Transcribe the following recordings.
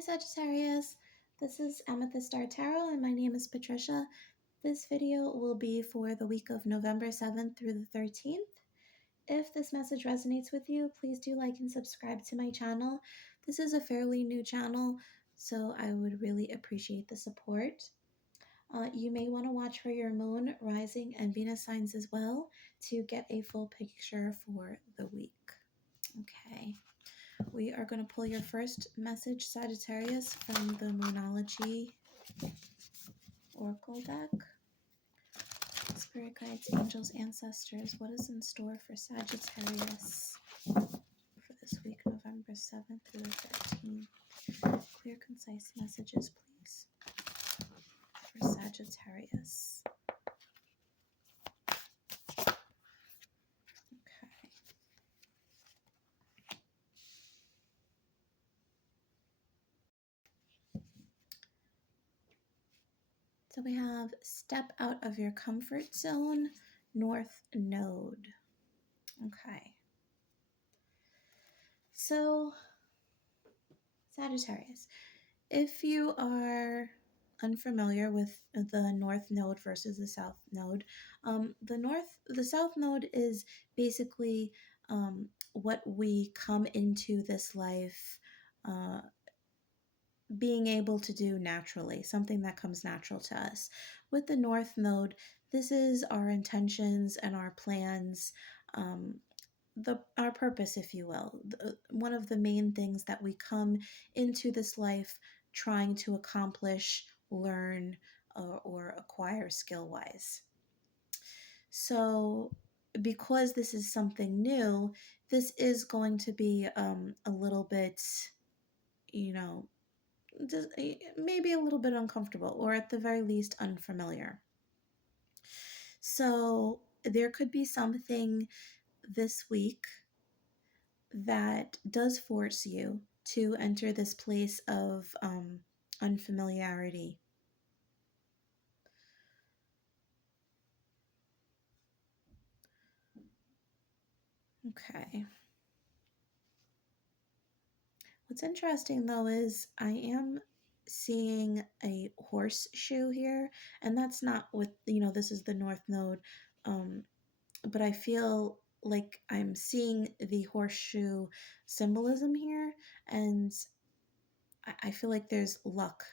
Hi Sagittarius, this is Amethyst Star Tarot and my name is Patricia. This video will be for the week of November 7th through the 13th. If this message resonates with you, please do like and subscribe to my channel. This is a fairly new channel, so I would really appreciate the support. You may want to watch for your moon, rising, and Venus signs as well to get a full picture for the week. Okay. We are going to pull your first message, Sagittarius, from the Moonology Oracle deck. Spirit guides, angels, ancestors, what is in store for Sagittarius for this week, November 7th through the 13th? Clear, concise messages, please, for Sagittarius. So we have step out of your comfort zone, North Node. Okay. So, Sagittarius, if you are unfamiliar with the North Node versus the South Node, the South Node is basically what we come into this life being able to do naturally, something that comes natural to us. With the North Node, this is our intentions and our plans, our purpose, if you will. One of the main things that we come into this life trying to accomplish, learn, or acquire skill-wise. So because this is something new, this is going to be a little bit, maybe a little bit uncomfortable, or at the very least unfamiliar. So there could be something this week that does force you to enter this place of unfamiliarity. Okay. What's interesting though is I am seeing a horseshoe here, and that's not what, this is the North Node, but I feel like I'm seeing the horseshoe symbolism here, and I feel like there's luck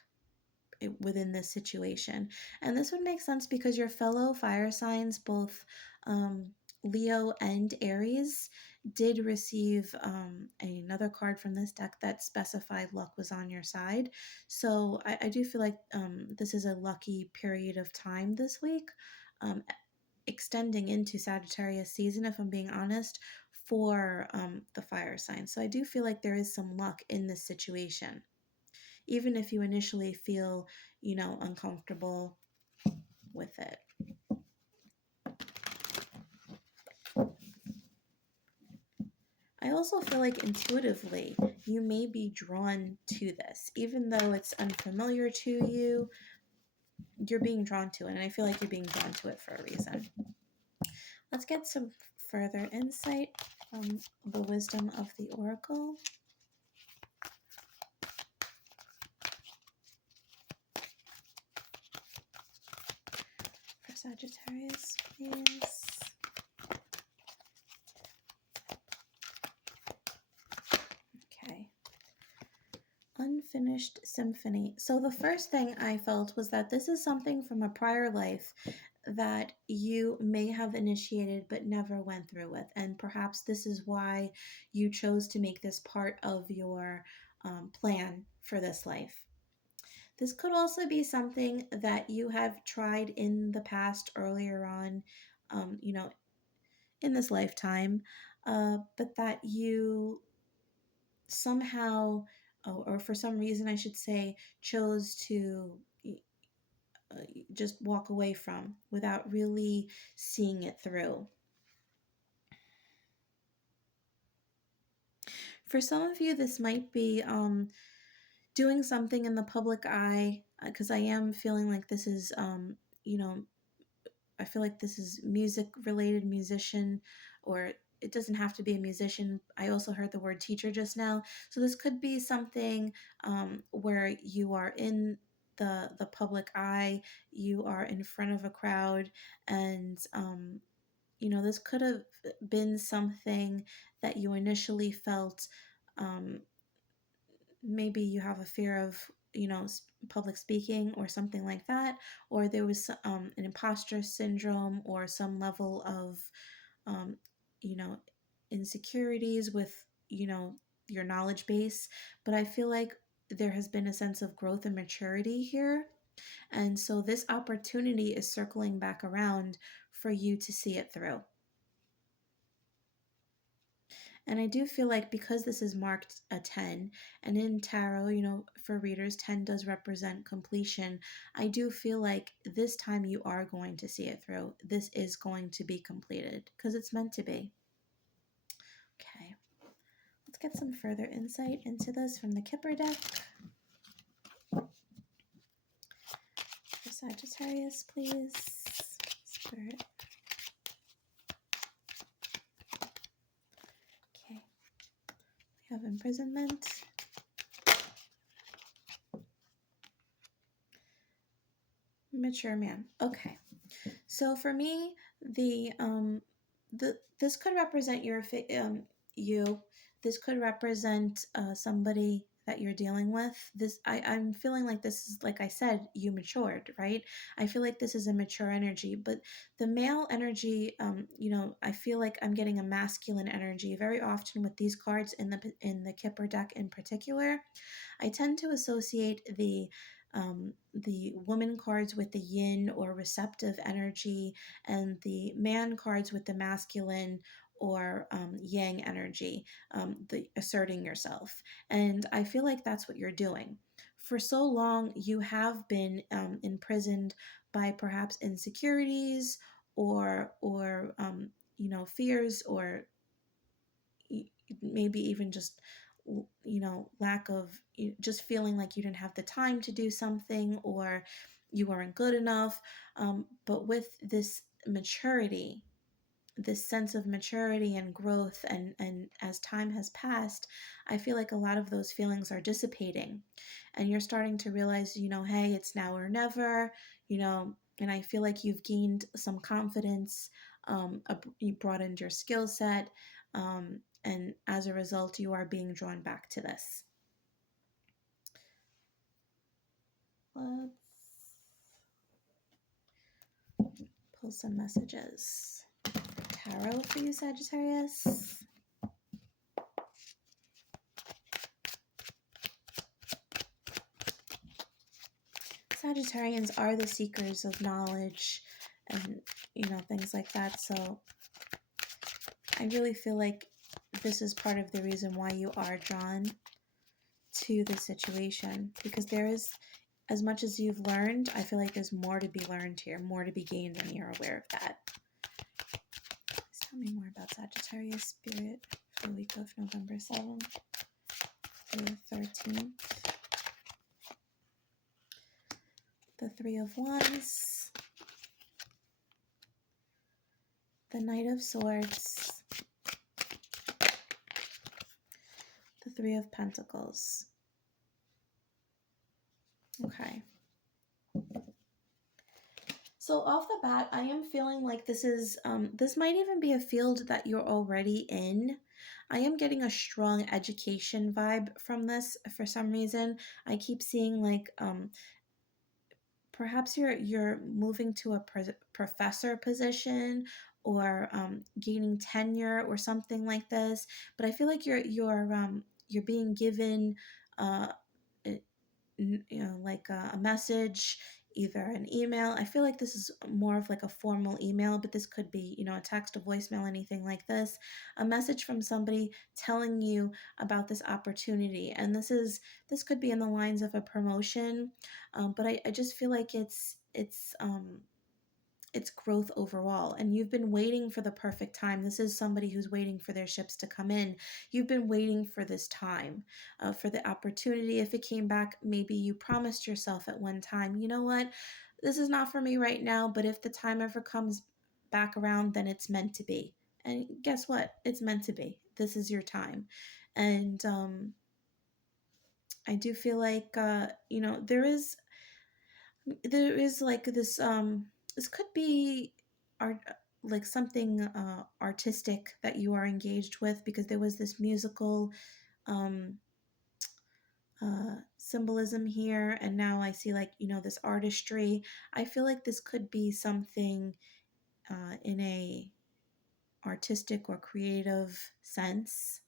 within this situation. And this would make sense because your fellow fire signs, both Leo and Aries, did receive another card from this deck that specified luck was on your side. So I do feel like this is a lucky period of time this week, extending into Sagittarius season, if I'm being honest, for the fire signs. So I do feel like there is some luck in this situation, even if you initially feel, uncomfortable with it. I also feel like intuitively you may be drawn to this, even though it's unfamiliar to you. You're being drawn to it, and I feel like you're being drawn to it for a reason. Let's get some further insight from the wisdom of the Oracle. For Sagittarius, please. Okay. Unfinished symphony. So the first thing I felt was that this is something from a prior life that you may have initiated but never went through with. And perhaps this is why you chose to make this part of your plan for this life. This could also be something that you have tried in the past earlier on, in this lifetime, but that you somehow, or for some reason, I should say, chose to just walk away from without really seeing it through. For some of you, this might be doing something in the public eye, because I am feeling like this is, I feel like this is music related, musician, or it doesn't have to be a musician. I also heard the word teacher just now. So this could be something where you are in the public eye, you are in front of a crowd, and this could have been something that you initially felt. Maybe you have a fear of public speaking or something like that, or there was an imposter syndrome or some level of um, you know insecurities with your knowledge base. But I feel like there has been a sense of growth and maturity here, and so this opportunity is circling back around for you to see it through. And I do feel like because this is marked a 10, and in tarot, for readers, 10 does represent completion. I do feel like this time you are going to see it through. This is going to be completed because it's meant to be. Okay, let's get some further insight into this from the Kipper deck. For Sagittarius, please. Spirit. Okay, we have imprisonment. Mature man. Okay. So for me, this could represent you. This could represent somebody that you're dealing with. I'm feeling like this is, like I said, you matured, right? I feel like this is a mature energy, but the male energy, I feel like I'm getting a masculine energy very often with these cards in the Kipper deck in particular. I tend to associate the woman cards with the yin or receptive energy, and the man cards with the masculine or yang energy, the asserting yourself. And I feel like that's what you're doing. For so long, you have been imprisoned by perhaps insecurities or fears, or maybe even just lack of just feeling like you didn't have the time to do something, or you weren't good enough. But with this maturity, this sense of maturity and growth, and as time has passed, I feel like a lot of those feelings are dissipating, and you're starting to realize, hey, it's now or never. And I feel like you've gained some confidence. You broadened your skill set, and as a result, you are being drawn back to this. Let's pull some messages. Tarot for you, Sagittarius. Sagittarians are the seekers of knowledge and, things like that. So I really feel like this is part of the reason why you are drawn to the situation, because there is, as much as you've learned, I feel like there's more to be learned here, more to be gained, and you're aware of that. Please tell me more about Sagittarius spirit for the week of November 7th through the 13th. The Three of Wands, the Knight of Swords, the Three of Pentacles. Okay. So off the bat, I am feeling like this might even be a field that you're already in. I am getting a strong education vibe from this for some reason. I keep seeing like perhaps you're moving to a professor position, or gaining tenure or something like this. But I feel like you're being given uh, like a message, either an email. I feel like this is more of like a formal email, but this could be, a text, a voicemail, anything like this. A message from somebody telling you about this opportunity, and this could be in the lines of a promotion, but I just feel like it's growth overall, and you've been waiting for the perfect time. This is somebody who's waiting for their ships to come in. You've been waiting for this time, for the opportunity. If it came back, maybe you promised yourself at one time, you know what, this is not for me right now, but if the time ever comes back around, then it's meant to be. And guess what? It's meant to be. This is your time. And I do feel like, there is like this could be art, like something artistic that you are engaged with, because there was this musical um symbolism here, and now I see, like, this artistry. I feel like this could be something in a artistic or creative sense.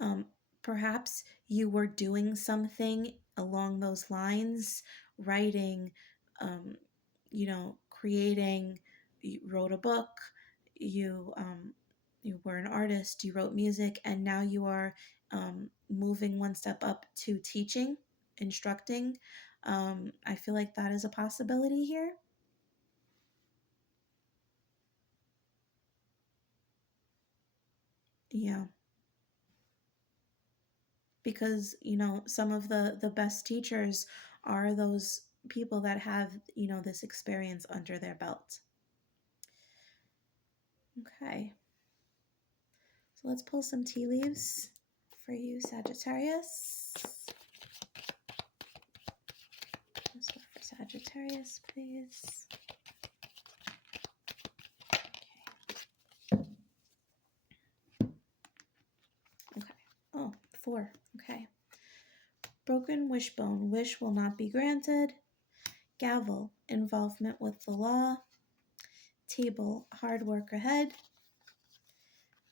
Um, Perhaps you were doing something along those lines, writing, um, creating. You wrote a book. You were an artist. You wrote music, and now you are moving one step up to teaching, instructing. I feel like that is a possibility here. Yeah, because some of the best teachers are those people that have this experience under their belt. Okay, so let's pull some tea leaves for you, Sagittarius. Let's go for Sagittarius, please. Okay. Oh, 4. Okay. Broken wishbone, wish will not be granted. Gavel, involvement with the law. Table, hard work ahead.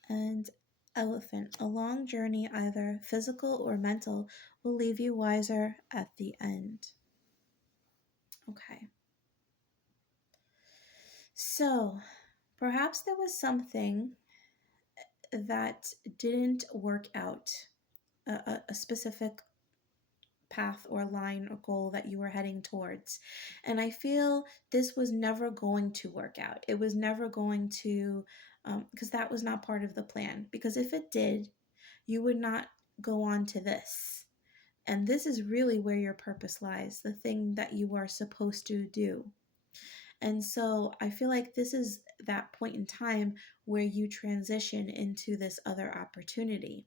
And elephant, a long journey, either physical or mental, will leave you wiser at the end. Okay. So, perhaps there was something that didn't work out, a specific path or line or goal that you were heading towards. And I feel this was never going to work out. It was never going to, because that was not part of the plan. Because if it did, you would not go on to this. And this is really where your purpose lies, the thing that you are supposed to do. And so I feel like this is that point in time where you transition into this other opportunity.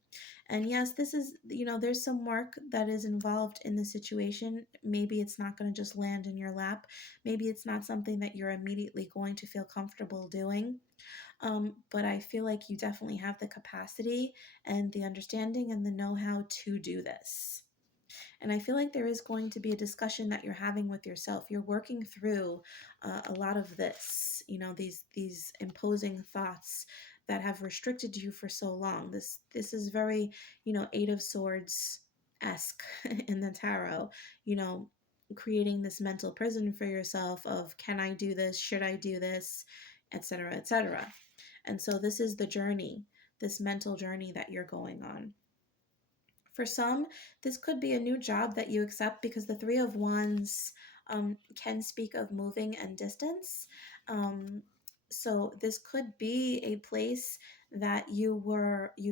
And yes, this is, there's some work that is involved in the situation. Maybe it's not going to just land in your lap. Maybe it's not something that you're immediately going to feel comfortable doing. But I feel like you definitely have the capacity and the understanding and the know-how to do this. And I feel like there is going to be a discussion that you're having with yourself. You're working through a lot of this, these imposing thoughts that have restricted you for so long. This is very, Eight of Swords esque in the tarot. You know, creating this mental prison for yourself of, can I do this? Should I do this? Etc. etc. And so this is the journey, this mental journey that you're going on. For some, this could be a new job that you accept, because the Three of Wands can speak of moving and distance. Um, so this could be a place that you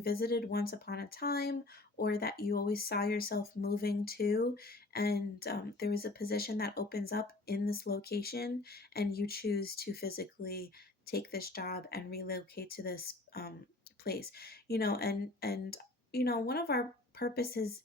visited once upon a time, or that you always saw yourself moving to, and there is a position that opens up in this location, and you choose to physically take this job and relocate to this place. One of our purposes,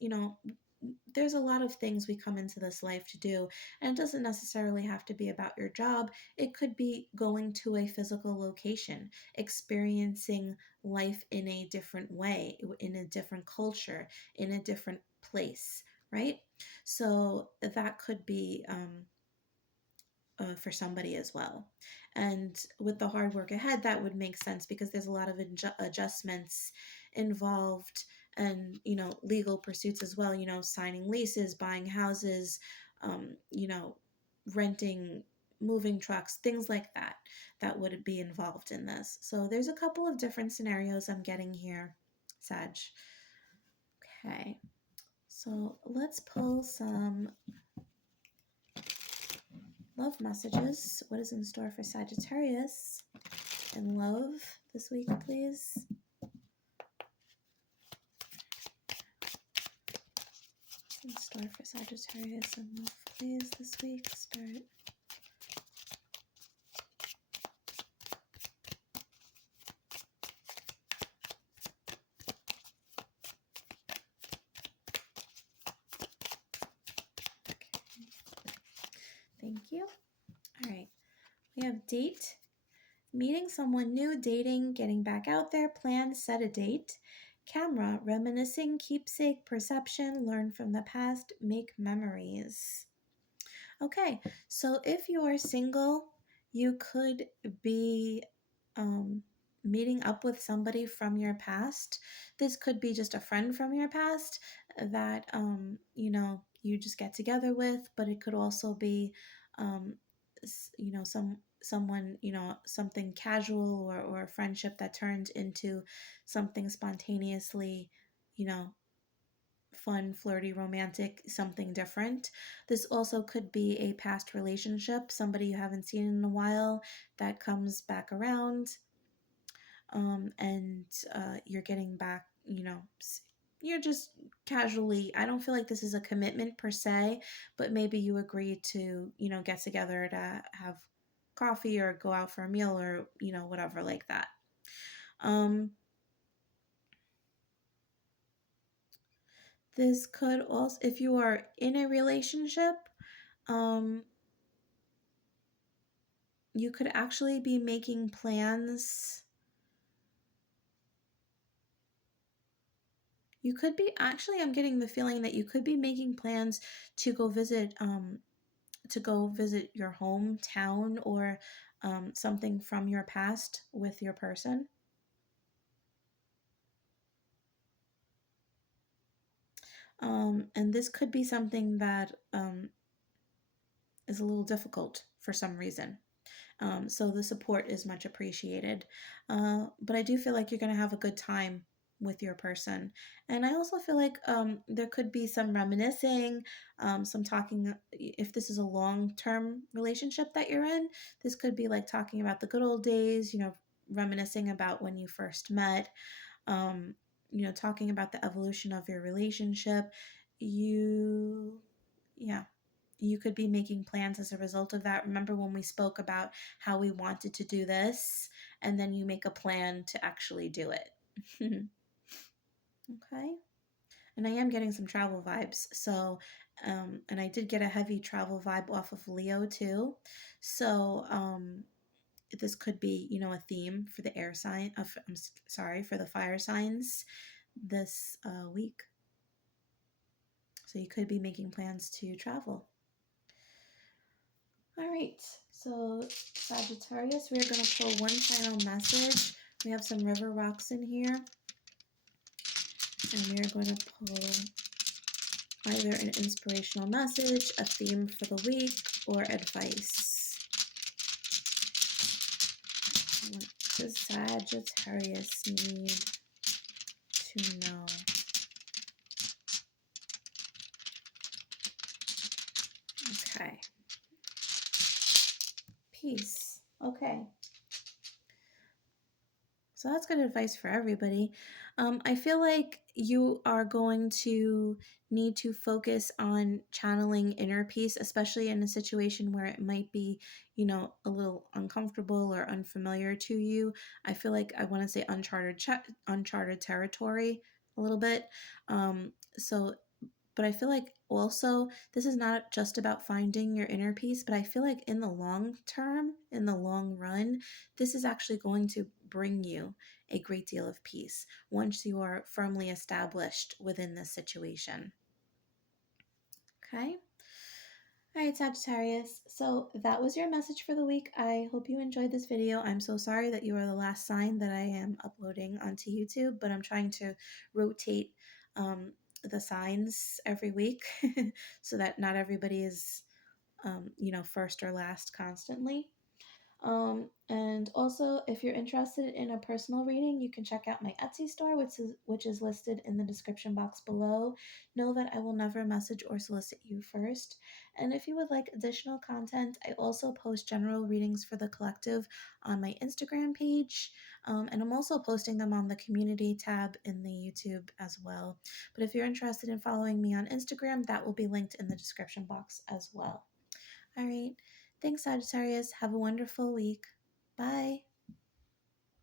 there's a lot of things we come into this life to do, and it doesn't necessarily have to be about your job. It could be going to a physical location, experiencing life in a different way, in a different culture, in a different place, right? So that could be for somebody as well. And with the hard work ahead, that would make sense, because there's a lot of adjustments involved, and legal pursuits as well, signing leases, buying houses, um, you know renting, moving trucks, things like that, that would be involved in this. So there's a couple of different scenarios I'm getting here, Sag. Okay, so let's pull some love messages. What is in store for Sagittarius in love this week, please? In store for Sagittarius in love, please, this week. Spirit. Thank you. All right. We have date, meeting someone new, dating, getting back out there, plan, set a date. Camera, reminiscing, keepsake, perception, learn from the past, make memories. Okay, so if you are single, you could be um, meeting up with somebody from your past. This could be just a friend from your past that you just get together with, but it could also be um, someone, something casual, or a friendship that turned into something spontaneously, you know fun, flirty, romantic, something different. This also could be a past relationship, somebody you haven't seen in a while that comes back around, and you're getting back, you're just casually. I don't feel like this is a commitment per se, but maybe you agree to, get together to have coffee or go out for a meal or, whatever like that. This could also, if you are in a relationship, um, you could actually be making plans. You could be actually, I'm getting the feeling that you could be making plans to go visit your hometown, or something from your past with your person. And this could be something that is a little difficult for some reason. So the support is much appreciated. But I do feel like you're going to have a good time with your person. And I also feel like there could be some reminiscing, some talking. If this is a long term relationship that you're in, this could be like talking about the good old days, reminiscing about when you first met, um, talking about the evolution of your relationship. You, yeah, you could be making plans as a result of that. Remember when we spoke about how we wanted to do this, and then you make a plan to actually do it. Okay. And I am getting some travel vibes. So, and I did get a heavy travel vibe off of Leo too. So, this could be, a theme for the air sign of, sorry, for the fire signs this week. So you could be making plans to travel. All right, so Sagittarius, we're going to pull one final message. We have some river rocks in here, and we are going to pull either an inspirational message, a theme for the week, or advice. What does Sagittarius need to know? Okay. Peace. Okay. So that's good advice for everybody. I feel like you are going to need to focus on channeling inner peace, especially in a situation where it might be, a little uncomfortable or unfamiliar to you. I feel like I want to say uncharted territory a little bit. So but I feel like also this is not just about finding your inner peace, but I feel like in the long term, in the long run, this is actually going to bring you a great deal of peace once you are firmly established within this situation. Okay? All right, Sagittarius. So that was your message for the week. I hope you enjoyed this video. I'm so sorry that you are the last sign that I am uploading onto YouTube, but I'm trying to rotate the signs every week so that not everybody is, first or last constantly. And also, if you're interested in a personal reading, you can check out my Etsy store, which is listed in the description box below. Know that I will never message or solicit you first. And if you would like additional content, I also post general readings for the collective on my Instagram page. And I'm also posting them on the community tab in the YouTube as well. But if you're interested in following me on Instagram, that will be linked in the description box as well. All right. Thanks, Sagittarius. Have a wonderful week. Bye.